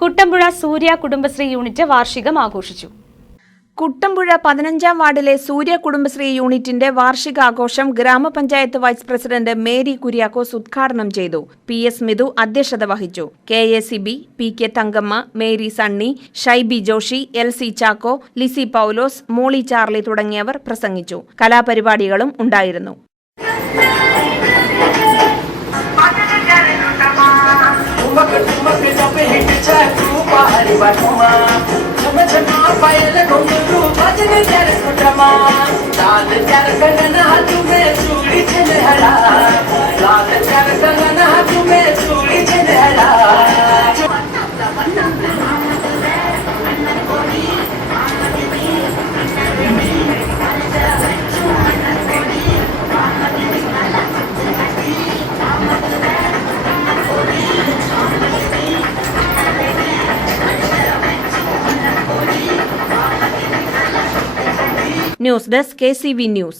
കുട്ടമ്പുഴ സൂര്യ Kudumbashree unit വാർഷികം ആഘോഷിച്ചു. കുട്ടമ്പുഴ 15-ാം വാർഡിലെ സൂര്യ കുടുംബശ്രീ യൂണിറ്റിന്റെ വാർഷികാഘോഷം ഗ്രാമപഞ്ചായത്ത് വൈസ് പ്രസിഡന്റ് മേരി കുര്യാക്കോസ് ഉദ്ഘാടനം ചെയ്തു. PS മിഥു അധ്യക്ഷത വഹിച്ചു. KACB, PK Thankamma, Mary Sunny, Shaibi Joshi, LC Chacko, Lissy Paulose, Molly Charlie തുടങ്ങിയവർ പ്രസംഗിച്ചു. കലാപരിപാടികളും ഉണ്ടായിരുന്നു. News desk KCV news.